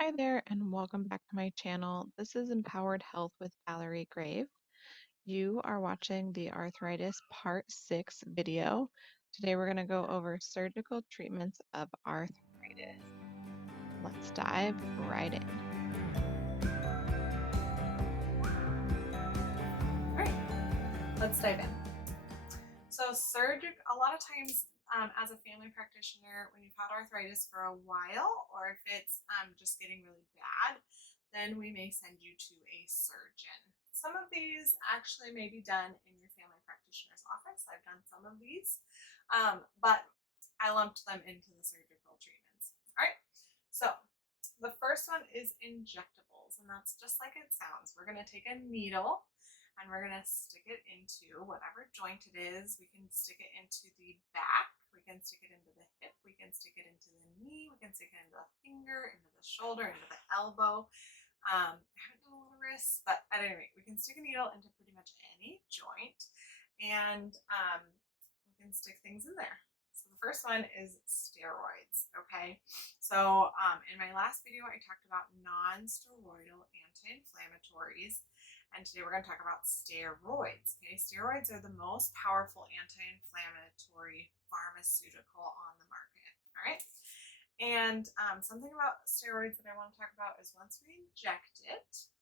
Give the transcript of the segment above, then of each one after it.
Hi there, and welcome back to my channel. This is Empowered Health with Valerie Grave. You are watching the Arthritis Part 6 video. Today we're going to go over surgical treatments of arthritis. Let's dive right in. All right, let's dive in. So a lot of times as a family practitioner, when you've had arthritis for a while, or if it's just getting really bad, then we may send you to a surgeon. Some of these actually may be done in your family practitioner's office. I've done some of these, but I lumped them into the surgical treatments. All right, so the first one is injectables, and that's just like it sounds. We're going to take a needle and we're going to stick it into whatever joint it is. We can stick it into the back, we can stick it into the hip, we can stick it into the knee, we can stick it into the finger, into the shoulder, into the elbow. I haven't done a lot of wrists, but at any rate, we can stick a needle into pretty much any joint, and we can stick things in there. So the first one is steroids. Okay, so in my last video, I talked about non-steroidal anti-inflammatories, and today we're going to talk about steroids. Okay, steroids are the most powerful anti-inflammatory pharmaceutical on the market. All right. And something about steroids that I want to talk about is once we inject it,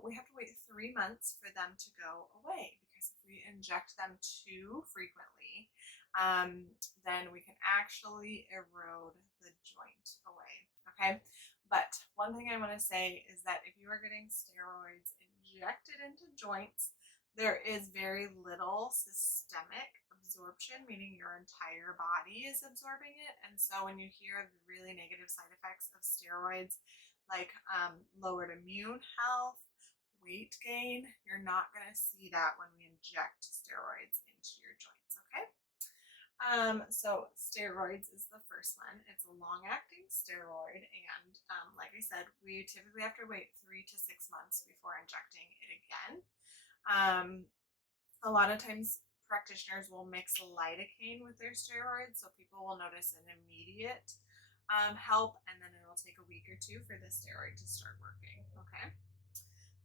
we have to wait 3 months for them to go away, because if we inject them too frequently, then we can actually erode the joint away. Okay. But one thing I want to say is that if you are getting steroids injected into joints, there is very little systemic absorption, meaning your entire body is absorbing it. And so when you hear the really negative side effects of steroids, like lowered immune health, weight gain, you're not going to see that when we inject steroids into your joints. Okay. So steroids is the first one. It's a long-acting steroid, and like I said, we typically have to wait 3 to 6 months before injecting it again. A lot of times practitioners will mix lidocaine with their steroids, so people will notice an immediate help, and then it'll take a week or two for the steroid to start working. Okay.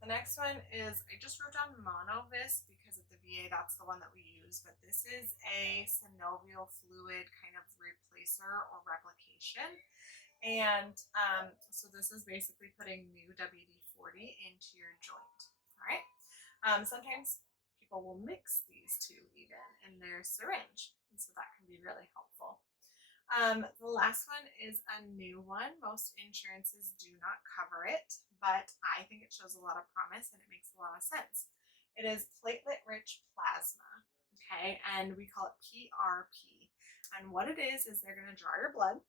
The next one is, I just wrote down Monovis because at the VA that's the one that we use, but this is a synovial fluid kind of replacer or replication. And so this is basically putting new WD-40 into your joint. All right. Sometimes people will mix these two even in their syringe, and so that can be really helpful. The last one is a new one. Most insurances do not cover it, but I think it shows a lot of promise and it makes a lot of sense. It is platelet-rich plasma, okay, and we call it PRP. And what it is they're going to draw your blood.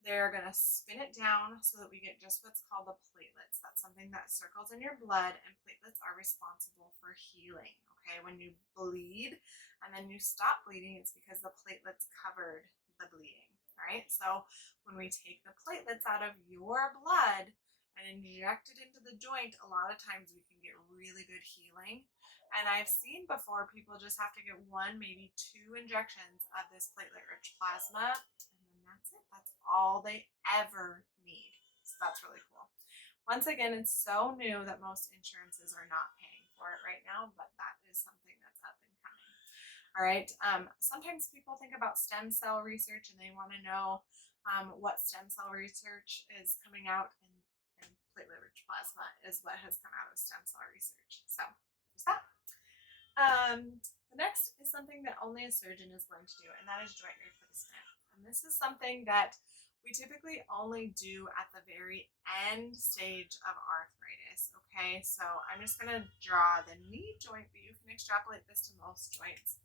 They're going to spin it down so that we get just what's called the platelets. That's something that circles in your blood, and platelets are responsible for healing. Okay, when you bleed and then you stop bleeding, it's because the platelets covered the bleeding. All right, so when we take the platelets out of your blood and inject it into the joint, a lot of times we can get really good healing. And I've seen before people just have to get 1, maybe 2 injections of this platelet-rich plasma, and then that's it. That's all they ever need. So that's really cool. Once again, it's so new that most insurances are not paying for it right now, but that is something that's up and coming. All right. Sometimes people think about stem cell research and they want to know what stem cell research is coming out, and platelet-rich plasma is what has come out of stem cell research. So there's that. The next is something that only a surgeon is going to do, and that is joint replacement. And this is something that we typically only do at the very end stage of arthritis. Okay, so I'm just going to draw the knee joint, but you can extrapolate this to most joints.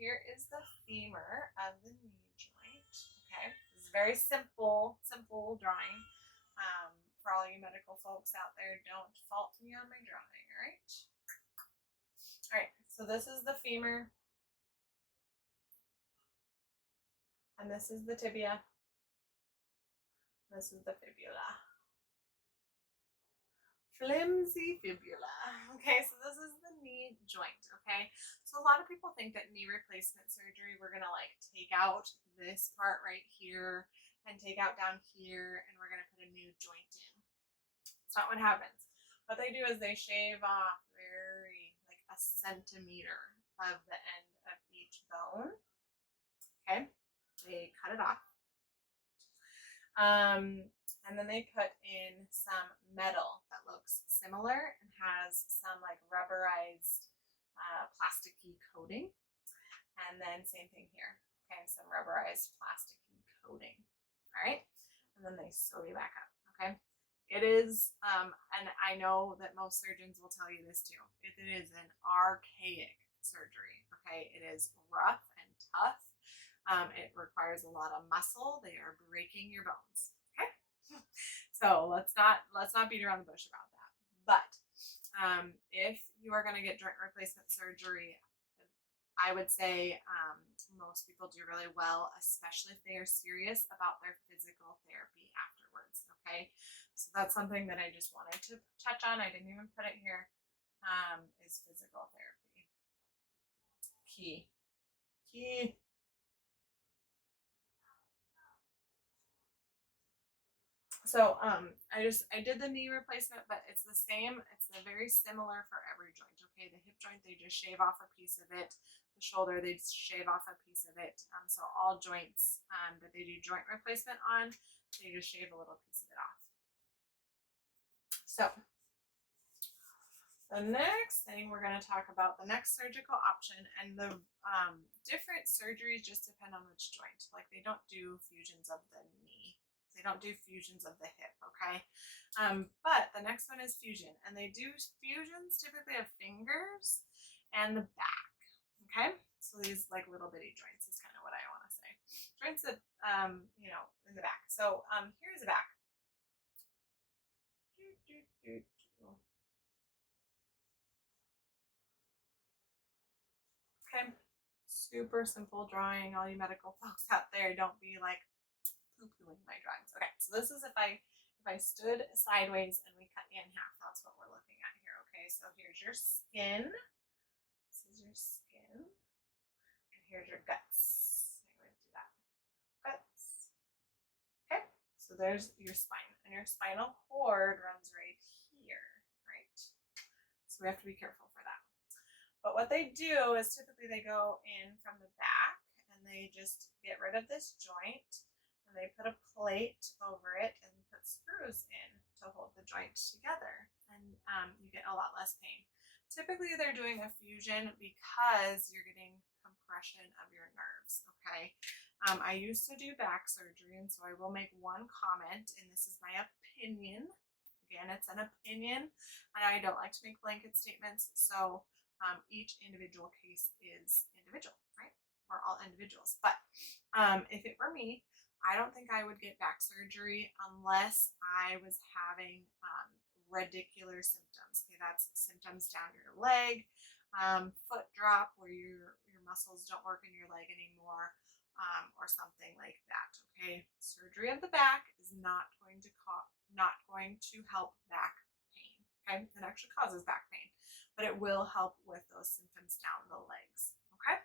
Here is the femur of the knee joint. Okay, this is very simple drawing. For all you medical folks out there, don't fault me on my drawing. All right. All right. So this is the femur, and this is the tibia. This is the fibula. Flimsy fibula. Okay, so this is the knee joint. Okay, so a lot of people think that knee replacement surgery, we're gonna like take out this part right here and take out down here, and we're gonna put a new joint It's not what happens. What they do is they shave off like a centimeter of the end of each bone. Okay, they cut it off. And then they put in some metal that looks similar and has some like rubberized plasticky coating. And then same thing here. Okay, some rubberized plasticky coating. All right, and then they sew you back up. Okay, it is, and I know that most surgeons will tell you this too. It is an archaic surgery. Okay, it is rough and tough. It requires a lot of muscle. They are breaking your bones. Okay, so let's not beat around the bush about that. But if you are going to get joint replacement surgery, I would say most people do really well, especially if they are serious about their physical therapy afterwards. Okay, so that's something that I just wanted to touch on. I didn't even put it here. Is physical therapy key? Key. So I did the knee replacement, but it's the same. It's very similar for every joint. Okay, the hip joint they just shave off a piece of it. The shoulder they shave off a piece of it. So all joints that they do joint replacement on, they just shave a little piece of it off. So the next thing we're going to talk about the next surgical option, and the different surgeries just depend on which joint. Like they don't do fusions of the knee. They don't do fusions of the hip, okay? But the next one is fusion, and they do fusions typically of fingers and the back, okay? So these like little bitty joints is kind of what I want to say. Joints that, in the back. So here's the back. Okay, super simple drawing. All you medical folks out there, don't be like poo-pooing my drawings. Okay, so this is if I stood sideways and we cut you in half. That's what we're looking at here. Okay, so here's your skin. This is your skin, and here's your guts. I'm going to do that. Guts. Okay, so there's your spine, and your spinal cord runs right here, right? So we have to be careful for that. But what they do is typically they go in from the back and they just get rid of this joint and they put a plate over it and put screws in to hold the joint together, and you get a lot less pain. Typically they're doing a fusion because you're getting compression of your nerves. Okay, I used to do back surgery, and so I will make one comment, and this is my opinion. Again, it's an opinion, and I don't like to make blanket statements. So each individual case is individual, right? We're all individuals. But if it were me, I don't think I would get back surgery unless I was having radicular symptoms. Okay, that's symptoms down your leg, foot drop where your muscles don't work in your leg anymore, or something like that. Okay, surgery of the back is not going to help back pain. Okay, it actually causes back pain, but it will help with those symptoms down the legs. Okay,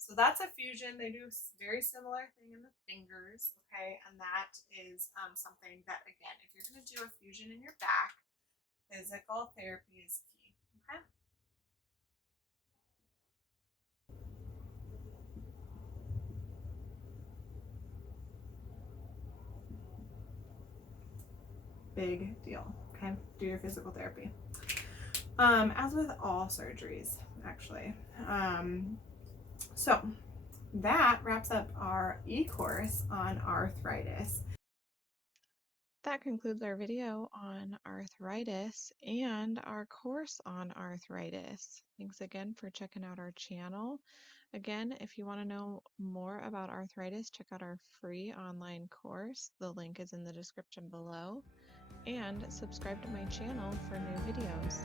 so that's a fusion. They do very similar thing in the fingers. Okay, and that is something that, again, if you're going to do a fusion in your back, physical therapy is key. Okay. Big deal. Okay, do your physical therapy. As with all surgeries, actually. So that wraps up our e-course on arthritis. That concludes our video on arthritis and our course on arthritis. Thanks again for checking out our channel. Again, if you want to know more about arthritis, check out our free online course. The link is in the description below. And subscribe to my channel for new videos.